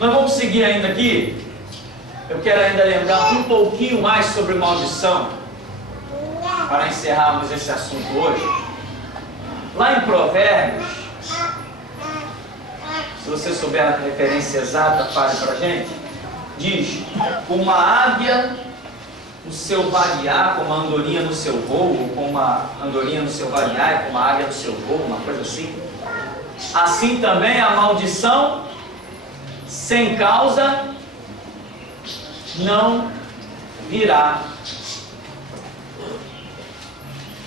Nós vamos seguir ainda aqui. Eu quero ainda lembrar um pouquinho mais sobre maldição, para encerrarmos esse assunto hoje. Lá em Provérbios, se você souber a referência exata, fale para a gente. Diz: uma águia no seu variar, como uma andorinha no seu voo, como uma andorinha no seu variar, como uma águia no seu voo, uma coisa assim. Assim também a maldição sem causa não virá.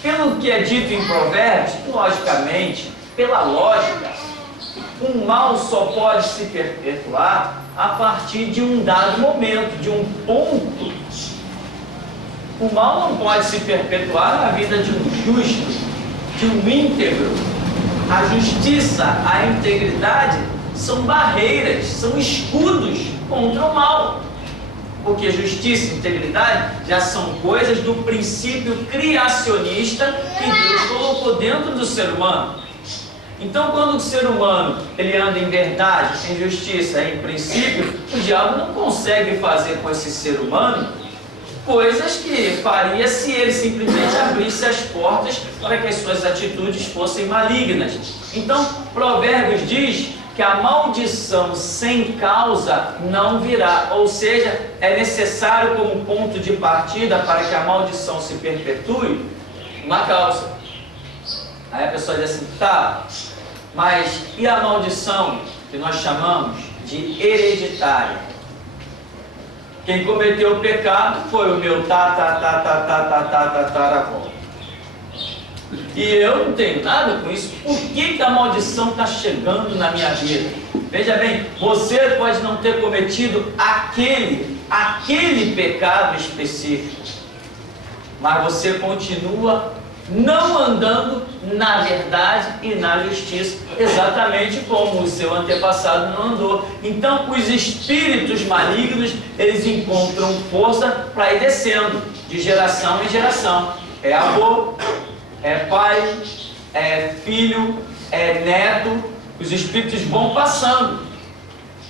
Pelo que é dito em Provérbios, logicamente, pela lógica, um mal só pode se perpetuar a partir de um dado momento, de um ponto. O mal não pode se perpetuar na vida de um justo, de um íntegro. A justiça, a integridade são barreiras, são escudos contra o mal. Porque justiça e integridade já são coisas do princípio criacionista que Deus colocou dentro do ser humano. Então, quando o ser humano ele anda em verdade, em justiça, em princípio, o diabo não consegue fazer com esse ser humano coisas que faria se ele simplesmente abrisse as portas para que as suas atitudes fossem malignas. Então, Provérbios diz que a maldição sem causa não virá, ou seja, é necessário como ponto de partida para que a maldição se perpetue uma causa. Aí a pessoa diz assim: tá, mas e a maldição que nós chamamos de hereditária? Quem cometeu o pecado foi o meu tataravô. E eu não tenho nada com isso. Por que a maldição está chegando na minha vida? Veja bem, você pode não ter cometido aquele pecado específico, mas você continua não andando na verdade e na justiça, exatamente como o seu antepassado não andou. Então, os espíritos malignos, eles encontram força para ir descendo de geração em geração. É avô, é pai, é filho, é neto. Os espíritos vão passando,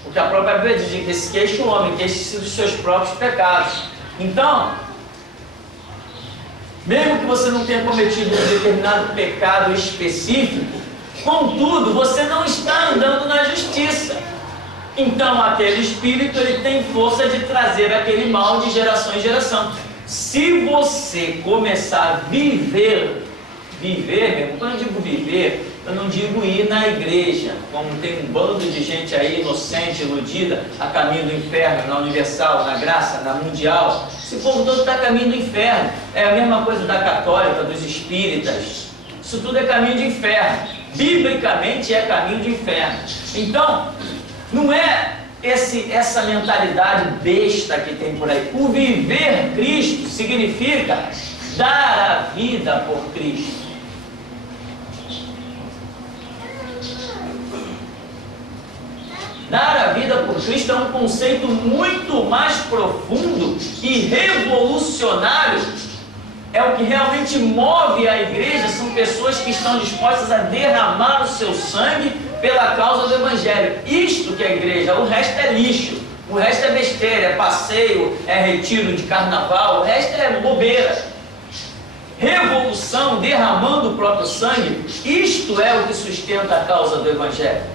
porque a própria Bíblia diz que queixa o homem, queixa-se dos seus próprios pecados. Então, mesmo que você não tenha cometido um determinado pecado específico, contudo, você não está andando na justiça. Então, aquele espírito, ele tem força de trazer aquele mal de geração em geração. Se você começar a viver, mesmo, quando eu digo viver, eu não digo ir na igreja, como tem um bando de gente aí inocente, iludida, a caminho do inferno, na Universal, na Graça, na Mundial. Esse povo todo está a caminho do inferno. É a mesma coisa da católica, dos espíritas. Isso tudo é caminho de inferno. Biblicamente é caminho de inferno. Então, não é essa mentalidade besta que tem por aí. O viver Cristo significa dar a vida por Cristo. Dar a vida por Cristo é um conceito muito mais profundo e revolucionário. É o que realmente move a igreja. São pessoas que estão dispostas a derramar o seu sangue pela causa do Evangelho. Isto que é a igreja. O resto é lixo, o resto é besteira, é passeio, é retiro de carnaval, o resto é bobeira. Revolução, derramando o próprio sangue, isto é o que sustenta a causa do Evangelho.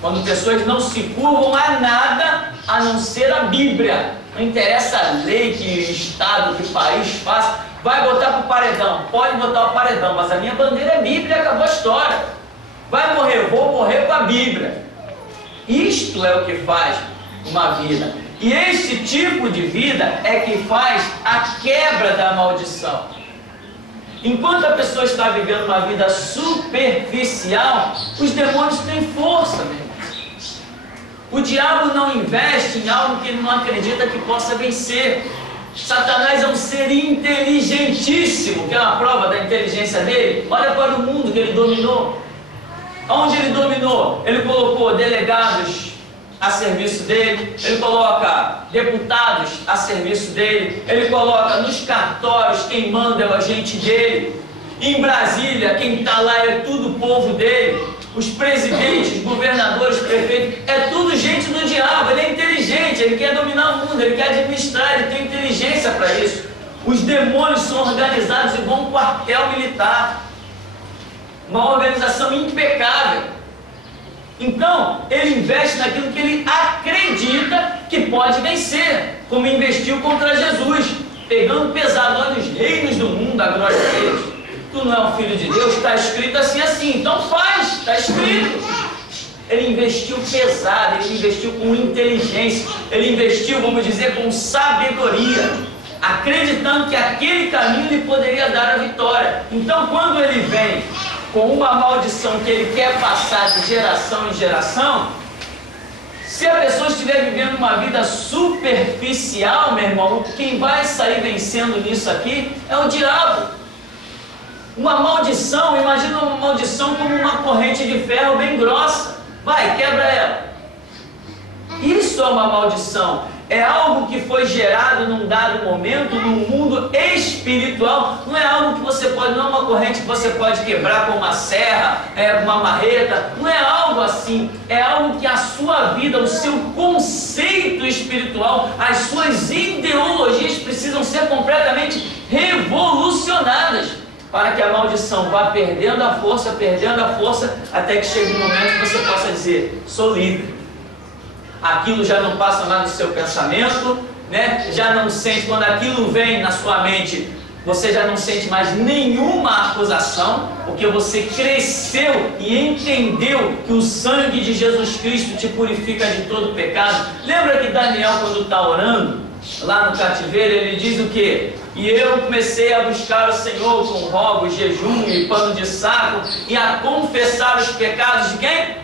Quando pessoas não se curvam a nada a não ser a Bíblia. Não interessa a lei que Estado, que país faça. Vai botar para o paredão, pode botar o paredão, mas a minha bandeira é Bíblia, acabou a história. Vai morrer, vou morrer com a Bíblia. Isto é o que faz uma vida. E esse tipo de vida é que faz a quebra da maldição. Enquanto a pessoa está vivendo uma vida superficial, os demônios têm força, meu irmão. O diabo não investe em algo que ele não acredita que possa vencer. Satanás é um ser inteligentíssimo, que é uma prova da inteligência dele. Olha para o mundo que ele dominou. Onde ele dominou? Ele colocou delegados a serviço dele, ele coloca deputados a serviço dele, ele coloca nos cartórios quem manda é o agente dele. Em Brasília, quem está lá é tudo o povo dele. Os presidentes, governadores, prefeitos, é tudo gente do diabo. Ele é ele quer dominar o mundo, ele quer administrar, ele tem inteligência para isso. Os demônios são organizados igual um quartel militar, uma organização impecável. Então, ele investe naquilo que ele acredita que pode vencer, como investiu contra Jesus, pegando pesado: olha, os reinos do mundo, a glória de Deus. Tu não é um filho de Deus, está escrito assim, então faz, está escrito. Ele investiu pesado, ele investiu com inteligência, ele investiu, vamos dizer, com sabedoria, acreditando que aquele caminho lhe poderia dar a vitória. Então, quando ele vem com uma maldição que ele quer passar de geração em geração, se a pessoa estiver vivendo uma vida superficial, meu irmão, quem vai sair vencendo nisso aqui é o diabo. Uma maldição, imagina uma maldição como uma corrente de ferro bem grossa. Vai, quebra ela. Isso é uma maldição. É algo que foi gerado num dado momento, num mundo espiritual. Não é algo que você pode, não é uma corrente que você pode quebrar com uma serra, uma marreta. Não é algo assim. É algo que a sua vida, o seu conceito espiritual, as suas ideologias precisam ser completamente revolucionadas, para que a maldição vá perdendo a força, até que chegue um momento que você possa dizer: sou livre. Aquilo já não passa mais no seu pensamento, né? Já não sente, quando aquilo vem na sua mente, você já não sente mais nenhuma acusação, porque você cresceu e entendeu que o sangue de Jesus Cristo te purifica de todo pecado. Lembra que Daniel, quando está orando, lá no cativeiro, ele diz o quê? E eu comecei a buscar o Senhor com rogo, jejum e pano de saco, e a confessar os pecados de quem?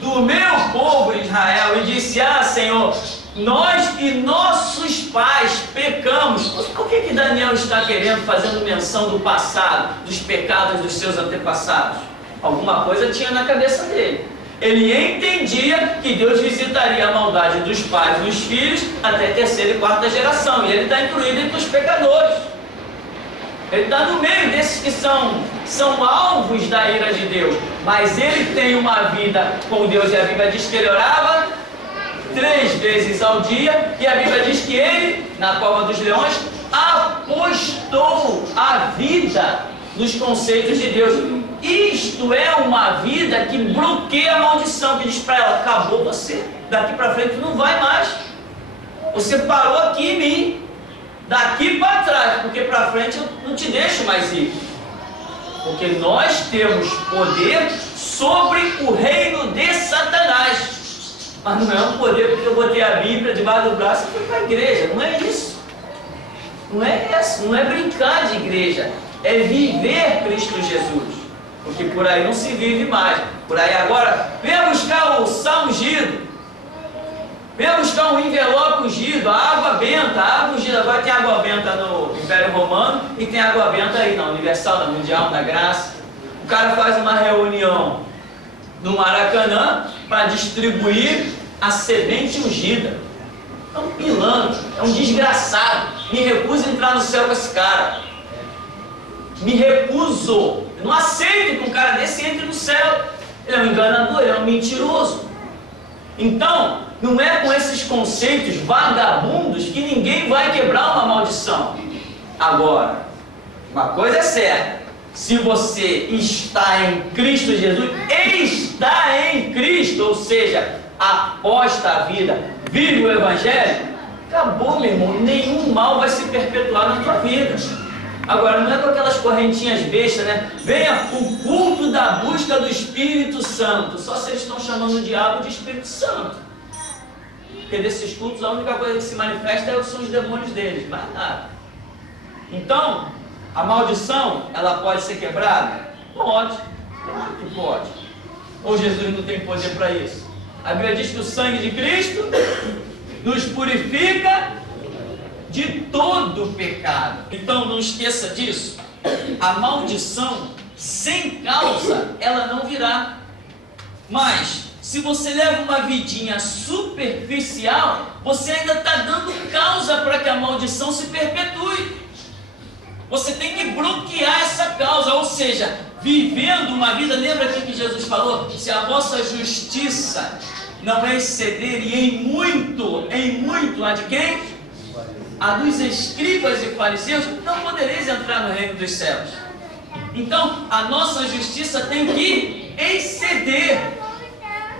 Do meu povo Israel. E disse: ah, Senhor, nós e nossos pais pecamos. Por que Daniel está querendo, fazendo menção do passado, dos pecados dos seus antepassados? Alguma coisa tinha na cabeça dele. Ele entendia que Deus visitaria a maldade dos pais e dos filhos até terceira e quarta geração, e ele está incluído entre os pecadores. Ele está no meio desses que são alvos da ira de Deus, mas ele tem uma vida com Deus, e a Bíblia diz que ele orava 3 vezes ao dia, e a Bíblia diz que ele, na cova dos leões, apostou a vida nos conceitos de Deus. Isto é uma vida que bloqueia a maldição, que diz para ela: acabou você, daqui para frente não vai mais, você parou aqui em mim, daqui para trás, porque para frente eu não te deixo mais ir, porque nós temos poder sobre o reino de Satanás. Mas não é um poder porque eu botei a Bíblia debaixo do braço e fui para a igreja. Não é isso, não é brincar de igreja, é viver Cristo Jesus. Porque por aí não se vive mais. Por aí agora, venha buscar o sal ungido, venha buscar um envelope ungido, a água benta, a água ungida. Agora tem água benta no Império Romano e tem água benta aí na Universal, na Mundial, na Graça. O cara faz uma reunião no Maracanã para distribuir a semente ungida. É um pilantra, é um desgraçado. Me recuso a entrar no céu com esse cara. Me recuso. Eu não aceito que um cara desse entre no céu. Ele é um enganador, ele é um mentiroso. Então, não é com esses conceitos vagabundos que ninguém vai quebrar uma maldição. Agora, uma coisa é certa: se você está em Cristo Jesus, está em Cristo, ou seja, aposta a vida, vive o Evangelho, acabou, meu irmão, nenhum mal vai se perpetuar na tua vida. Agora, não é com aquelas correntinhas bestas, né? Venha o culto da busca do Espírito Santo. Só se eles estão chamando o diabo de Espírito Santo. Porque desses cultos a única coisa que se manifesta são os demônios deles, mais nada. Então, a maldição, ela pode ser quebrada? Pode, claro que pode. Ou Jesus não tem poder para isso? A Bíblia diz que o sangue de Cristo nos purifica de todo pecado. Então não esqueça disso. A maldição sem causa ela não virá. Mas se você leva uma vidinha superficial, você ainda está dando causa para que a maldição se perpetue. Você tem que bloquear essa causa, ou seja, vivendo uma vida. Lembra aqui que Jesus falou: se a vossa justiça não exceder e em muito, a de quem? A dos escribas e fariseus, não podereis entrar no reino dos céus. Então, a nossa justiça tem que exceder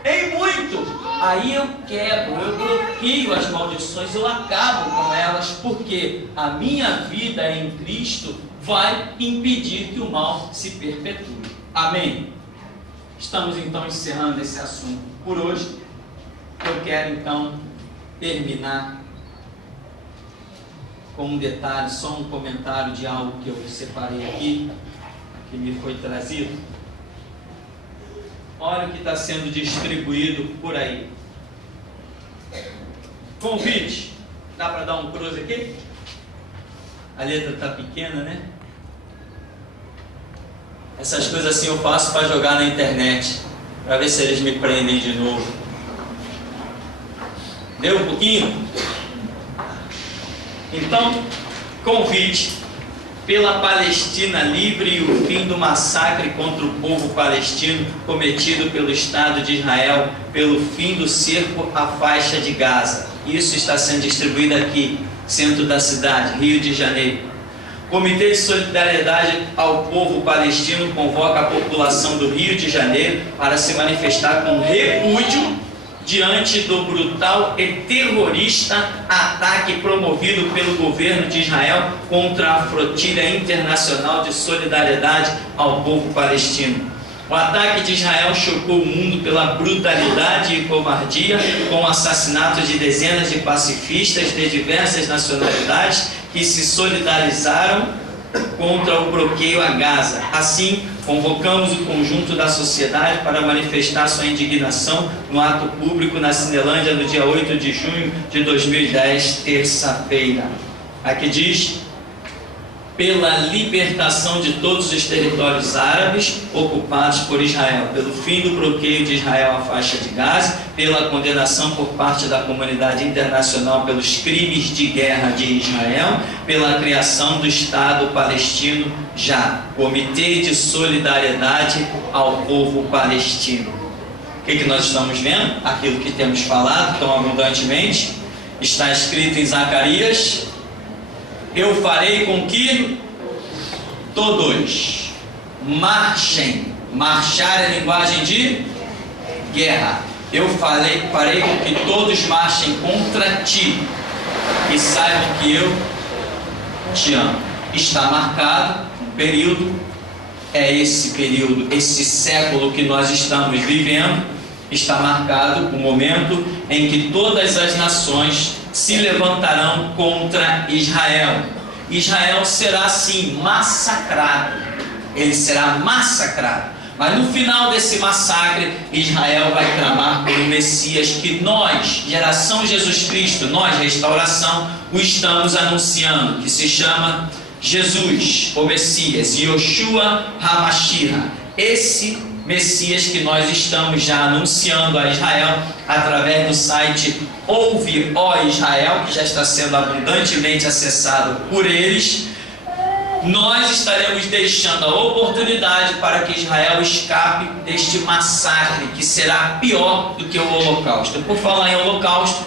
em muito. Aí eu quebro, eu bloqueio as maldições, eu acabo com elas, porque a minha vida em Cristo vai impedir que o mal se perpetue. Amém? Estamos então encerrando esse assunto por hoje. Eu quero então terminar com um detalhe, só um comentário de algo que eu separei aqui, que me foi trazido. Olha o que está sendo distribuído por aí. Convite. Dá para dar um cruze aqui? A letra está pequena, né? Essas coisas assim eu faço para jogar na internet, para ver se eles me prendem de novo. Deu um pouquinho? Então, convite pela Palestina livre e o fim do massacre contra o povo palestino cometido pelo Estado de Israel, pelo fim do cerco à faixa de Gaza. Isso está sendo distribuído aqui, centro da cidade, Rio de Janeiro. Comitê de Solidariedade ao Povo Palestino convoca a população do Rio de Janeiro para se manifestar com repúdio diante do brutal e terrorista ataque promovido pelo governo de Israel contra a Flotilha Internacional de Solidariedade ao Povo Palestino. O ataque de Israel chocou o mundo pela brutalidade e covardia, com o assassinato de dezenas de pacifistas de diversas nacionalidades que se solidarizaram contra o bloqueio a Gaza. Assim, convocamos o conjunto da sociedade para manifestar sua indignação no ato público na Cinelândia no dia 8 de junho de 2010, terça-feira. Aqui diz: pela libertação de todos os territórios árabes ocupados por Israel, pelo fim do bloqueio de Israel à faixa de Gaza, pela condenação por parte da comunidade internacional pelos crimes de guerra de Israel, pela criação do Estado palestino já. Comitê de Solidariedade ao Povo Palestino. O que nós estamos vendo? Aquilo que temos falado tão abundantemente. Está escrito em Zacarias: eu farei com que todos marchem. Marchar é linguagem de guerra. Eu farei com que todos marchem contra ti e saibam que eu te amo. Está marcado um período, é esse período, esse século que nós estamos vivendo. Está marcado o momento em que todas as nações se levantarão contra Israel. Israel será assim massacrado. Ele será massacrado. Mas no final desse massacre, Israel vai clamar por um Messias que nós, geração Jesus Cristo, nós, restauração, o estamos anunciando, que se chama Jesus, o Messias, Yoshua HaMashiach. Esse Messias que nós estamos já anunciando a Israel através do site Ouve, ó Israel, que já está sendo abundantemente acessado por eles. Nós estaremos deixando a oportunidade para que Israel escape deste massacre, que será pior do que o Holocausto. Por falar em Holocausto,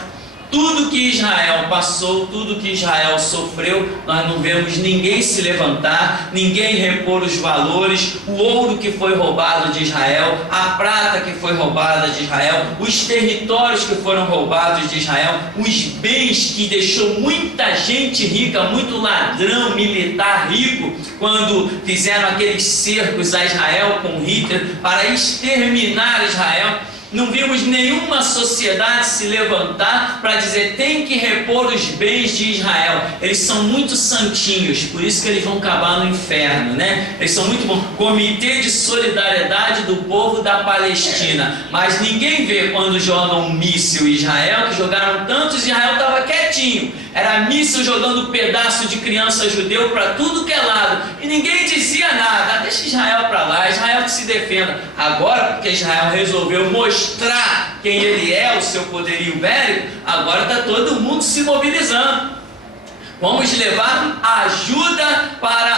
tudo que Israel passou, tudo que Israel sofreu, nós não vemos ninguém se levantar, ninguém repor os valores, o ouro que foi roubado de Israel, a prata que foi roubada de Israel, os territórios que foram roubados de Israel, os bens que deixou muita gente rica, muito ladrão militar rico, quando fizeram aqueles cercos a Israel com Hitler para exterminar Israel. Não vimos nenhuma sociedade se levantar para dizer tem que repor os bens de Israel. Eles são muito santinhos, por isso que eles vão acabar no inferno, né? Eles são muito bons. Comitê de Solidariedade do Povo da Palestina. Mas ninguém vê quando jogam um míssil em Israel, que jogaram tantos, Israel estava quietinho. Era míssil jogando pedaço de criança judeu para tudo que é lado. E ninguém dizia nada. Deixa Israel para lá, Israel que se defenda. Agora, porque Israel resolveu mostrar quem ele é, o seu poderio bélico, agora está todo mundo se mobilizando. Vamos levar ajuda para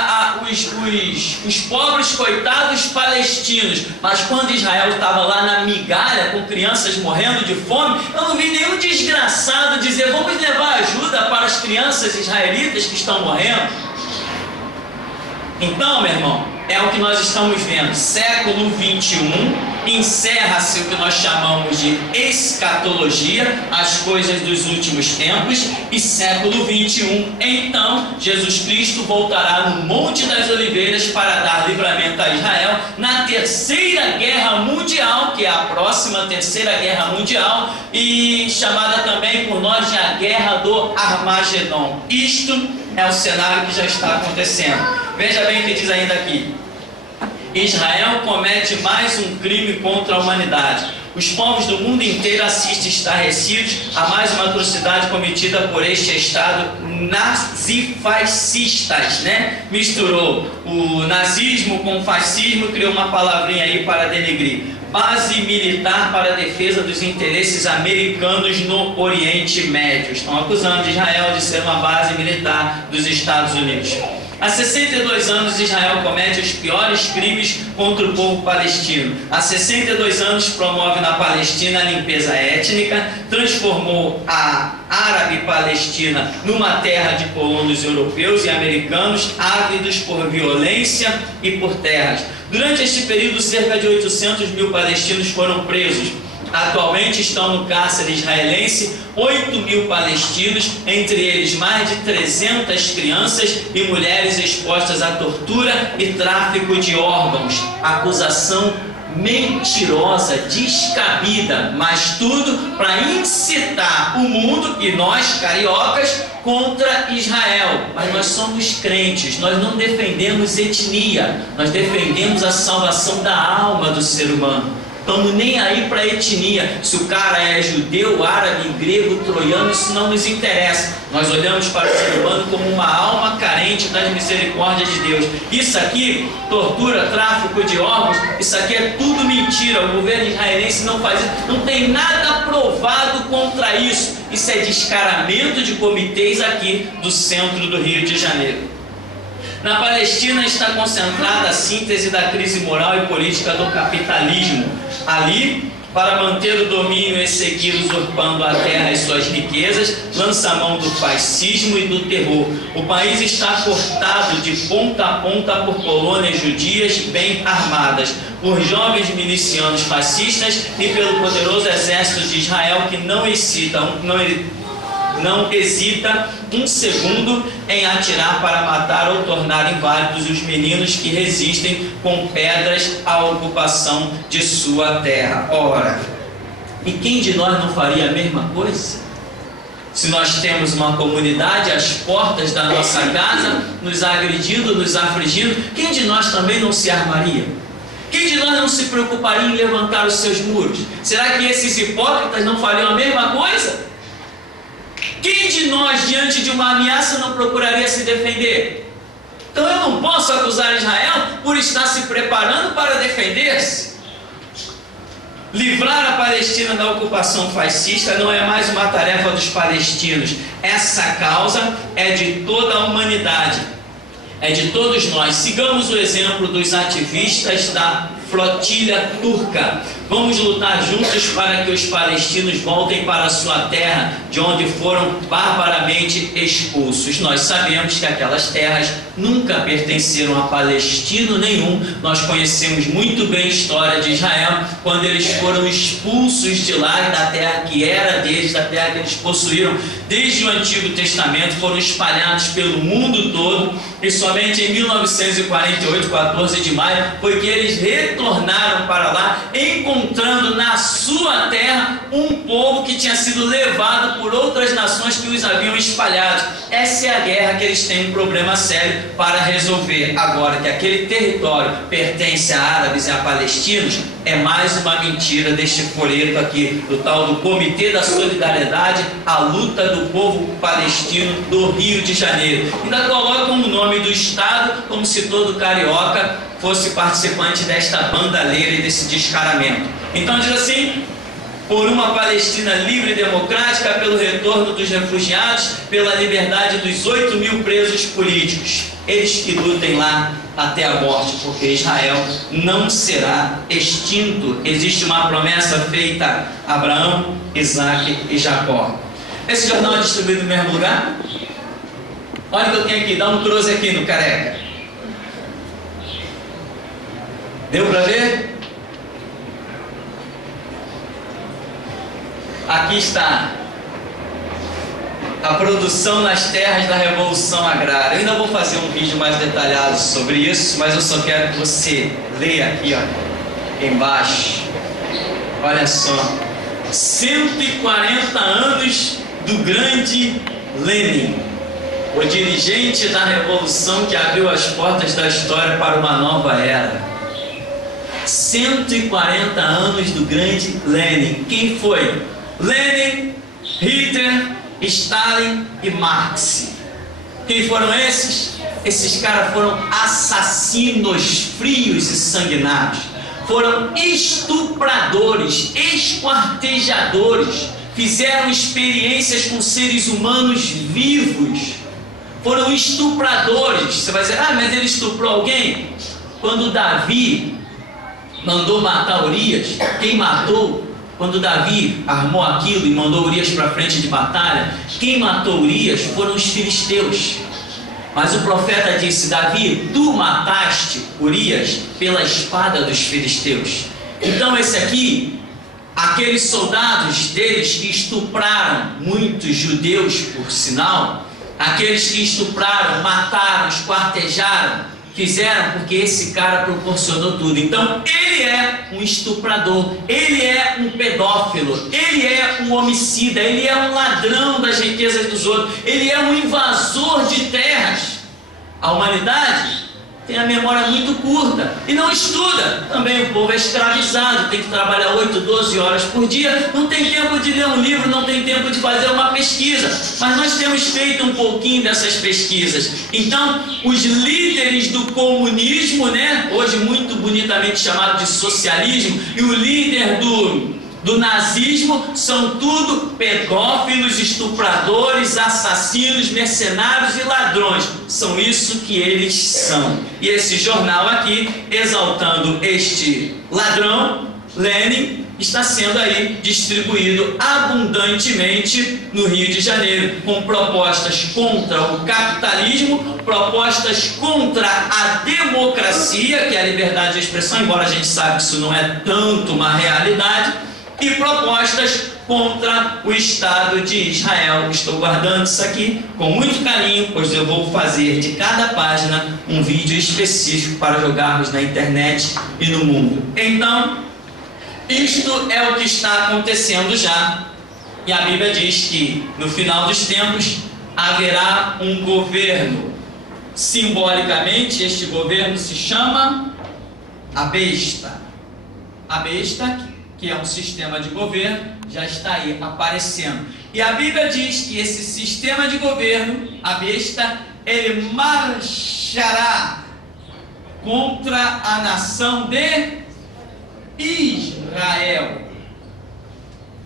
os pobres coitados palestinos. Mas quando Israel estava lá na migalha, com crianças morrendo de fome, eu não vi nenhum desgraçado dizer: vamos levar ajuda para as crianças israelitas que estão morrendo. Então, meu irmão, é o que nós estamos vendo. Século 21, encerra-se o que nós chamamos de escatologia, as coisas dos últimos tempos, e século 21, então, Jesus Cristo voltará no Monte das Oliveiras para dar livramento a Israel na Terceira Guerra Mundial, que é a próxima Terceira Guerra Mundial, e chamada também por nós de a Guerra do Armagedon. Isto é o cenário que já está acontecendo. Veja bem o que diz ainda aqui: Israel comete mais um crime contra a humanidade. Os povos do mundo inteiro assistem estarrecidos a mais uma atrocidade cometida por este Estado nazifascistas, né? Misturou o nazismo com o fascismo, criou uma palavrinha aí para denegrir. Base militar para a defesa dos interesses americanos no Oriente Médio. Estão acusando Israel de ser uma base militar dos Estados Unidos. Há 62 anos Israel comete os piores crimes contra o povo palestino. Há 62 anos promove na Palestina a limpeza étnica, transformou a árabe Palestina numa terra de colonos europeus e americanos ávidos por violência e por terras. Durante este período, cerca de 800 mil palestinos foram presos. Atualmente estão no cárcere israelense 8 mil palestinos, entre eles mais de 300 crianças e mulheres expostas à tortura e tráfico de órgãos. Acusação mentirosa, descabida, mas tudo para incitar o mundo e nós, cariocas, contra Israel. Mas nós somos crentes, nós não defendemos etnia, nós defendemos a salvação da alma do ser humano. Estamos nem aí para etnia. Se o cara é judeu, árabe, grego, troiano, isso não nos interessa. Nós olhamos para o ser humano como uma alma carente das misericórdias de Deus. Isso aqui, tortura, tráfico de órgãos, isso aqui é tudo mentira. O governo israelense não faz isso. Não tem nada provado contra isso. Isso é descaramento de comitês aqui do centro do Rio de Janeiro. Na Palestina está concentrada a síntese da crise moral e política do capitalismo. Ali, para manter o domínio e seguir usurpando a terra e suas riquezas, lança a mão do fascismo e do terror. O país está cortado de ponta a ponta por colônias judias bem armadas, por jovens milicianos fascistas e pelo poderoso exército de Israel, que não hesita um segundo em atirar para matar ou tornar inválidos os meninos que resistem com pedras à ocupação de sua terra. Ora, e quem de nós não faria a mesma coisa? Se nós temos uma comunidade às portas da nossa casa, nos agredindo, nos afligindo, quem de nós também não se armaria? Quem de nós não se preocuparia em levantar os seus muros? Será que esses hipócritas não fariam a mesma coisa? Quem de nós, diante de uma ameaça, não procuraria se defender? Então eu não posso acusar Israel por estar se preparando para defender-se. Livrar a Palestina da ocupação fascista não é mais uma tarefa dos palestinos. Essa causa é de toda a humanidade, é de todos nós. Sigamos o exemplo dos ativistas da flotilha turca. Vamos lutar juntos para que os palestinos voltem para a sua terra, de onde foram barbaramente expulsos. Nós sabemos que aquelas terras nunca pertenceram a palestino nenhum. Nós conhecemos muito bem a história de Israel, quando eles foram expulsos de lá, da terra que era deles, da terra que eles possuíram desde o Antigo Testamento, foram espalhados pelo mundo todo, e somente em 1948, 14 de maio, foi que eles retornaram para lá, encontrando na sua terra um povo que tinha sido levado por outras nações que os haviam espalhado. Essa é a guerra que eles têm um problema sério para resolver. Agora, que aquele território pertence a árabes e a palestinos, é mais uma mentira deste folheto aqui, do tal do Comitê da Solidariedade, a luta do povo palestino do Rio de Janeiro. Ainda colocam o nome do estado como se todo carioca fosse participante desta bandalheira e desse descaramento. Então diz assim: por uma Palestina livre e democrática, pelo retorno dos refugiados, pela liberdade dos 8.000 presos políticos. Eles que lutem lá até a morte, porque Israel não será extinto. Existe uma promessa feita a Abraão, Isaac e Jacó. Esse jornal é distribuído no mesmo lugar? Olha o que eu tenho aqui, dá um close aqui no careca. Deu para ver? Aqui está a produção nas terras da Revolução Agrária. Eu ainda vou fazer um vídeo mais detalhado sobre isso, mas eu só quero que você leia aqui, ó, embaixo. Olha só, 140 anos do grande Lenin, o dirigente da revolução que abriu as portas da história para uma nova era. 140 anos do grande Lenin. Quem foi? Lenin, Hitler, Stalin e Marx. Quem foram esses? Esses caras foram assassinos frios e sanguinários. Foram estupradores, esquartejadores. Fizeram experiências com seres humanos vivos. Foram estupradores. Você vai dizer, ah, mas ele estuprou alguém? Quando Davi mandou matar Urias, quem matou? Quando Davi armou aquilo e mandou Urias para frente de batalha, quem matou Urias foram os filisteus. Mas o profeta disse, Davi, tu mataste Urias pela espada dos filisteus. Então esse aqui, aqueles soldados deles que estupraram muitos judeus, por sinal, aqueles que estupraram, mataram, esquartejaram, fizeram porque esse cara proporcionou tudo. Então ele é um estuprador, ele é um pedófilo, ele é um homicida, ele é um ladrão das riquezas dos outros, ele é um invasor de terras. A humanidade tem a memória muito curta e não estuda. Também o povo é escravizado, tem que trabalhar 8, 12 horas por dia, não tem tempo de ler um livro, não tem tempo de fazer uma pesquisa. Mas nós temos feito um pouquinho dessas pesquisas. Então, os líderes do comunismo, né, hoje muito bonitamente chamado de socialismo, e o líder do nazismo são tudo pedófilos, estupradores, assassinos, mercenários e ladrões. São isso que eles são. E esse jornal aqui, exaltando este ladrão, Lenin, está sendo aí distribuído abundantemente no Rio de Janeiro, com propostas contra o capitalismo, propostas contra a democracia, que é a liberdade de expressão, embora a gente saiba que isso não é tanto uma realidade, e propostas contra o Estado de Israel. Estou guardando isso aqui com muito carinho, pois eu vou fazer de cada página um vídeo específico para jogarmos na internet e no mundo. Então, isto é o que está acontecendo já. E a Bíblia diz que no final dos tempos haverá um governo. Simbolicamente, este governo se chama a besta. A besta, que é um sistema de governo, já está aí aparecendo. E a Bíblia diz que esse sistema de governo, a besta, ele marchará contra a nação de Israel.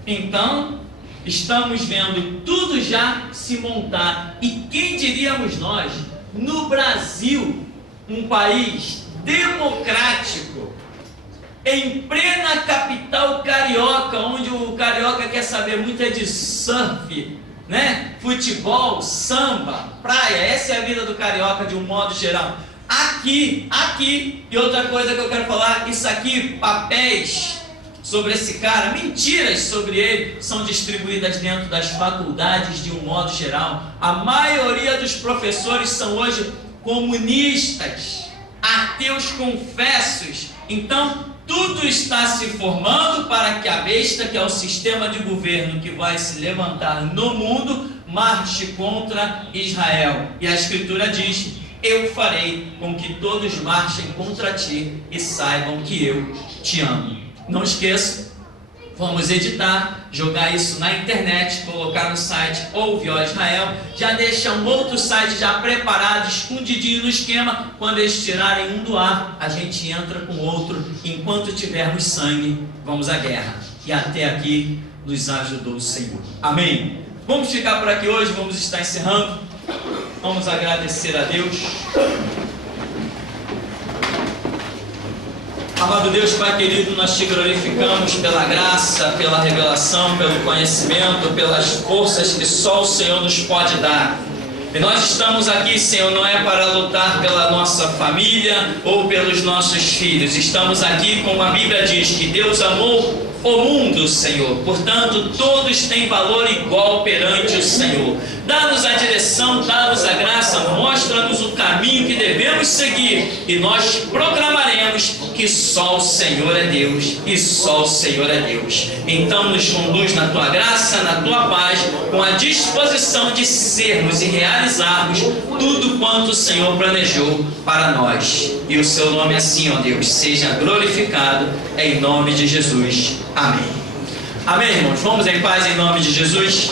Então, estamos vendo tudo já se montar. E quem diríamos nós, no Brasil, um país democrático, em plena capital carioca, onde o carioca quer saber muito é de surf, né? Futebol, samba, praia, essa é a vida do carioca de um modo geral. Aqui, e outra coisa que eu quero falar, isso aqui, papéis sobre esse cara, mentiras sobre ele, são distribuídas dentro das faculdades de um modo geral. A maioria dos professores são hoje comunistas, ateus confessos. Então, tudo está se formando para que a besta, que é o sistema de governo que vai se levantar no mundo, marche contra Israel. E a Escritura diz, eu farei com que todos marchem contra ti e saibam que eu te amo. Não esqueça, vamos editar, jogar isso na internet, colocar no site Ouve Ó Israel, já deixa um outro site já preparado, escondidinho no esquema. Quando eles tirarem um do ar, a gente entra com outro. Enquanto tivermos sangue, vamos à guerra. que até aqui nos ajudou o Senhor. Amém? Vamos ficar por aqui hoje, vamos estar encerrando. Vamos agradecer a Deus. Amado Deus, Pai querido, nós te glorificamos pela graça, pela revelação, pelo conhecimento, pelas forças que só o Senhor nos pode dar. E nós estamos aqui, Senhor, não é para lutar pela nossa família ou pelos nossos filhos. Estamos aqui, como a Bíblia diz, que Deus amou o mundo, Senhor. Portanto, todos têm valor igual perante o Senhor. Dá-nos a direção, dá-nos a graça, mostra-nos o caminho que devemos seguir, e nós proclamaremos que só o Senhor é Deus, e só o Senhor é Deus. Então nos conduz na Tua graça, na Tua paz, com a disposição de sermos e realizarmos tudo quanto o Senhor planejou para nós. E o Seu nome assim, ó Deus, seja glorificado em nome de Jesus. Amém. Amém, irmãos? Vamos em paz em nome de Jesus.